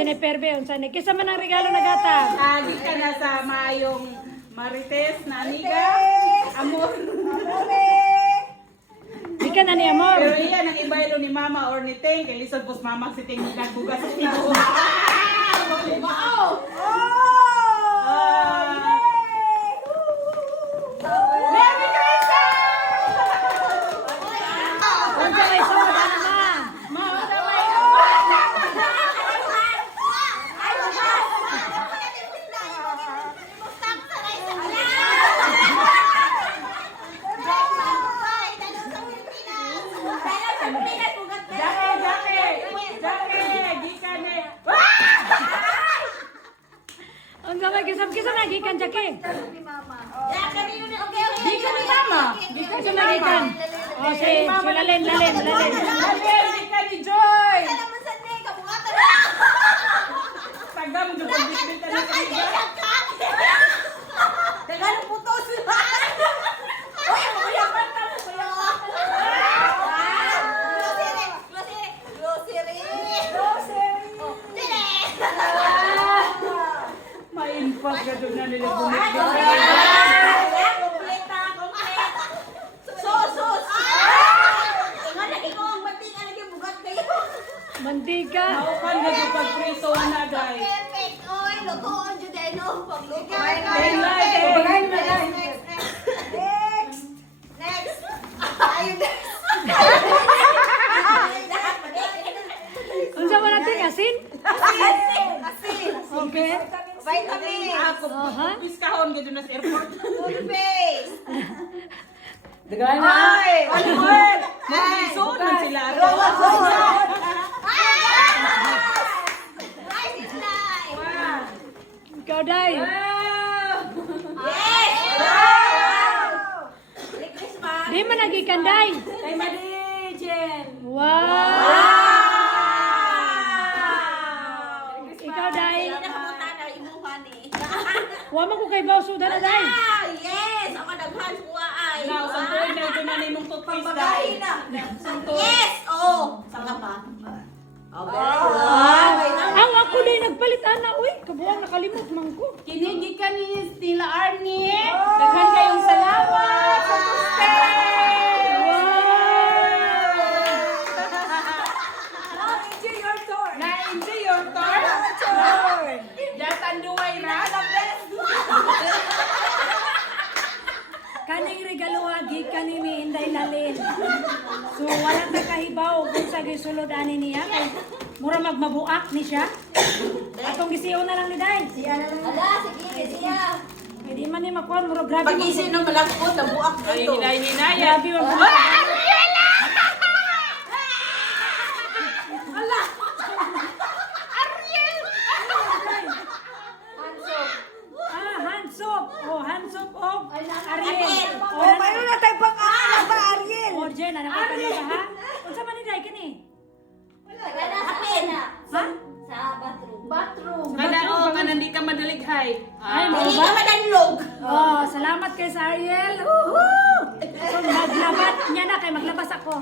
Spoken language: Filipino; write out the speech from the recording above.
Jennifer be unsa ni? Kisa man ang regalo nagata? Agi ka na sa mayong Marites na amiga. Amor. Di ka na ni amor. Pero iyan ang ibaylo ni mama or ni Teng. Kay lisod pos mama si Teng nagbugas sa ito. Wow! Merry Christmas! Unsa may soda na? Mama damay. Jake, gikan ni. Unsa may kisam-kisam na gikan jake? Gikan ni mama. Unsa may gikan? Oh si Lalen. Gikan ni Joy. Tagam jud ang bisbita na kanila. Maimpas ka jud na nila bumit. Mantika. Maukan na jud pag prito na guys. Unsa man natin asin? Okay. Vitamin. Ako piskahon gid na sa airport. Toothpaste. Dagana. Ay! Ano word? Magsuot man sila. Rice is life. Ikaw day. Yes! Wow! Merry Christmas. Di man nagikan day. Kay Madijen. Wow. Ikaw day. Hindi nakapunta na imuhan eh. Wa man ko kay bawso dala day. Ah, yes! Ako naghan kuha ay. Now, santuin na ito na nimong toothpaste dahil. Yes! Oh! Saka pa? Oh, very good. Ang ako day nagpalit ana. Uy, kabuang nakalimot man ko. Kinigi ka ni Stila Arnie. Daghan kayong salamat sa toothpaste. Enjoy your tour. Na-enjoy your tour? Just anduway na. Kaning regalo agi kanini Inday Lalin. So wala ta kahibaw kung sa gisulod ani niya kay mura magmabuak ni siya. Atong gisiyo na lang ni Day. Siya na lang. Ala, sige, siya. Hindi man ni makuan mura grabe. Pag-isin ng malagpot, nabuak Ay, dito. hinay-hinaya. Grabe man. Hand soap. Oh, hand soap of Ariel. Oh, mayroon na tayo pang-aaral ba, Ariel? Oh, Jen, ano ka talaga ha? Unsa man ni Day kini? Akin. Ha? Sa bathroom. Kada ka nandi ka madalighay. Ay, Hindi ba? ka madanlog. Oh, salamat kay sa Ariel. Woohoo! So, maglabat niya na kay maglabas ako.